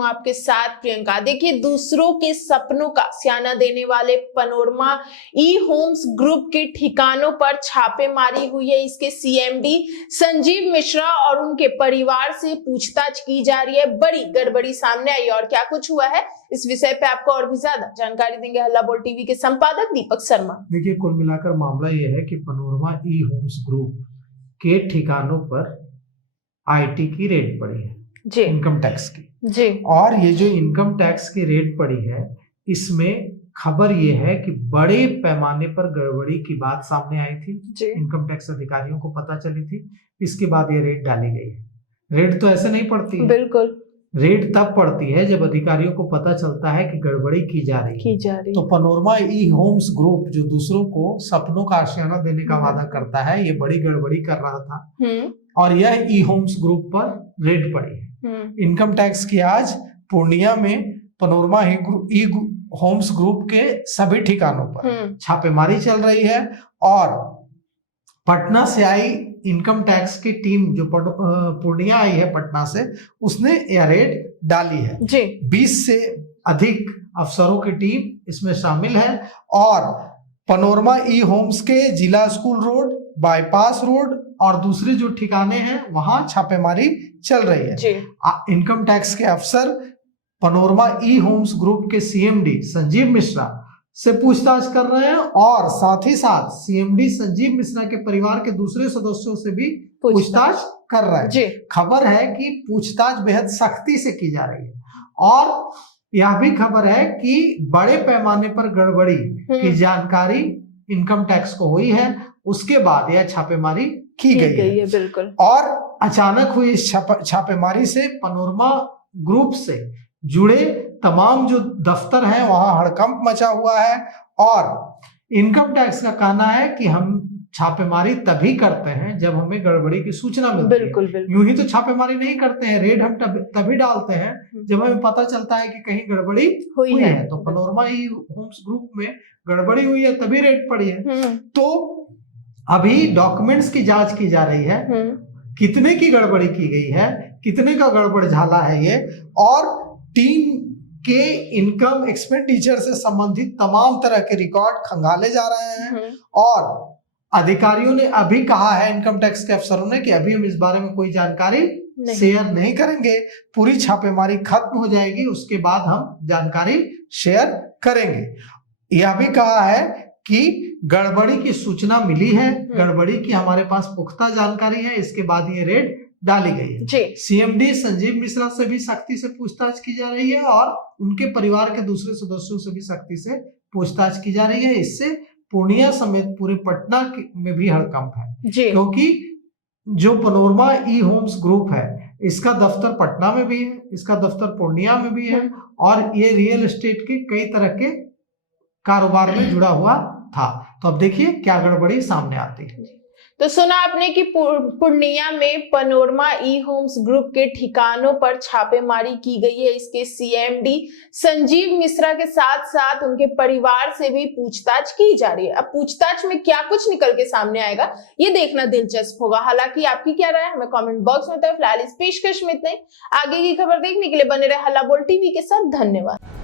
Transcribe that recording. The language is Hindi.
हूं आपके साथ प्रियंका। देखिए, दूसरों के सपनों का सियाना देने वाले पनोरमा ई होम्स ग्रुप के ठिकानों पर छापेमारी हुई है। इसके सीएमडी संजीव मिश्रा और उनके परिवार से पूछताछ की जा रही है। बड़ी गड़बड़ी सामने आई और क्या कुछ हुआ है, इस विषय पे आपको और भी ज्यादा जानकारी देंगे हल्ला बोल टीवी के संपादक दीपक शर्मा। देखिए, कुल मिलाकर मामला यह है कि पनोरमा ई होम्स ग्रुप के ठिकानों पर आईटी की रेड पड़ी है जी, इनकम टैक्स की जी। और ये जो इनकम टैक्स की रेड पड़ी है, इसमें खबर ये है कि बड़े पैमाने पर गड़बड़ी की बात सामने आई थी जी। इनकम टैक्स अधिकारियों को पता चली थी, इसके बाद ये रेड डाली गई है। रेड तो ऐसे नहीं पड़ती है, बिल्कुल। रेड तब पड़ती है जब अधिकारियों को पता चलता है कि गड़बड़ी की जा रही है। तो पनोरमा ई होम्स ग्रुप जो दूसरों को सपनों का आशियाना देने का वादा करता है, ये बड़ी गड़बड़ी कर रहा था और यह ई होम्स ग्रुप पर रेड पड़ी है। इनकम टैक्स की आज पूर्णिया में पनोरमा ई होम्स ग्रुप के सभी ठिकानों पर छापेमारी चल रही है और पटना से आई इनकम टैक्स की टीम जो पूर्णिया आई है पटना से, उसने यह रेड डाली है जी। 20 से अधिक अफसरों की टीम इसमें शामिल है और पनोरमा ई होम्स के जिला स्कूल रोड, बाईपास रोड और दूसरे जो ठिकाने हैं वहां छापेमारी चल रही है जी। इनकम टैक्स के अफसर पनोरमा ई होम्स ग्रुप के सीएमडी संजीव मिश्रा से पूछताछ कर रहे हैं और साथ ही साथ सीएमडी संजीव मिश्रा के परिवार के दूसरे सदस्यों से भी पूछताछ कर रहे हैं। खबर है कि पूछताछ बेहद सख्ती से की जा रही है और यह भी खबर है कि बड़े पैमाने पर गड़बड़ी की जानकारी इनकम टैक्स को हुई है, उसके बाद यह छापेमारी की गई है बिल्कुल। और अचानक हुई इस छापेमारी से पनोरमा ग्रुप से जुड़े तमाम जो दफ्तर हैं वहां हड़कंप मचा हुआ है और इनकम टैक्स का कहना है कि हम छापेमारी तभी करते हैं जब हमें गड़बड़ी की सूचना मिलती है। यूं ही तो छापेमारी नहीं करते हैं, रेड हम तभी डालते हैं जब हमें पता चलता है कि कहीं गड़बड़ी हुई है। तो पनोरमा ई होम्स ग्रुप में गड़बड़ी हुई है तभी रेड पड़ी है। तो अभी डॉक्यूमेंट्स की जांच की जा रही है, कितने की गड़बड़ी की गई है, कितने का गड़बड़ झाला है ये, और टीम के इनकम एक्सपेंडिचर से संबंधित तमाम तरह के रिकॉर्ड खंगाले जा रहे हैं और अधिकारियों ने अभी कहा है, इनकम टैक्स के अफसरों ने, कि अभी हम इस बारे में कोई जानकारी शेयर नहीं करेंगे, पूरी छापेमारी खत्म हो जाएगी उसके बाद हम जानकारी शेयर करेंगे। यह भी कहा है कि गड़बड़ी की सूचना मिली है, गड़बड़ी की हमारे पास पुख्ता जानकारी है, इसके बाद ये रेड डाली गई है। सीएमडी संजीव मिश्रा से भी सख्ती से पूछताछ की जा रही है और उनके परिवार के दूसरे सदस्यों से भी सख्ती से पूछताछ की जा रही है। इससे पूर्णिया समेत पूरे पटना में भी हड़कंप है क्योंकि जो पनोरमा ई होम्स ग्रुप है इसका दफ्तर पटना में भी है, इसका दफ्तर पूर्णिया में भी है और ये रियल एस्टेट के कई तरह के कारोबार में जुड़ा हुआ था। तो अब देखिए क्या गड़बड़ी सामने आती है। तो सुना आपने कि पूर्णिया में पनोरमा ई होम्स ग्रुप के ठिकानों पर छापेमारी की गई है। इसके सीएमडी संजीव मिश्रा के साथ साथ उनके परिवार से भी पूछताछ की जा रही है। अब पूछताछ में क्या कुछ निकल के सामने आएगा ये देखना दिलचस्प होगा। हालांकि आपकी क्या राय है हमें कमेंट बॉक्स में बताएं। फिलहाल इस पेशकश में इतना ही। आगे की खबर देखने के लिए बने रहे हल्ला बोल टीवी के साथ। धन्यवाद।